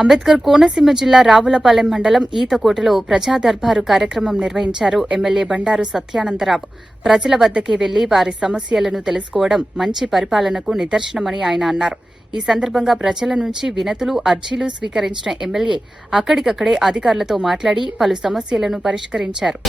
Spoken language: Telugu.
అంబేద్కర్ కోనసీమ జిల్లా రావులపాలెం మండలం ఈతకోటలో ప్రజా దర్బారు కార్యక్రమం నిర్వహించారు ఎమ్మెల్యే బండారు సత్యానందరావు. ప్రజల వద్దకే వెళ్లి వారి సమస్యలను తెలుసుకోవడం మంచి పరిపాలనకు నిదర్శనమని ఆయన అన్నారు. ఈ సందర్భంగా ప్రజల నుంచి వినతులు, అర్జీలు స్వీకరించిన ఎమ్మెల్యే అక్కడికక్కడే అధికారులతో మాట్లాడి పలు సమస్యలను పరిష్కరించారు.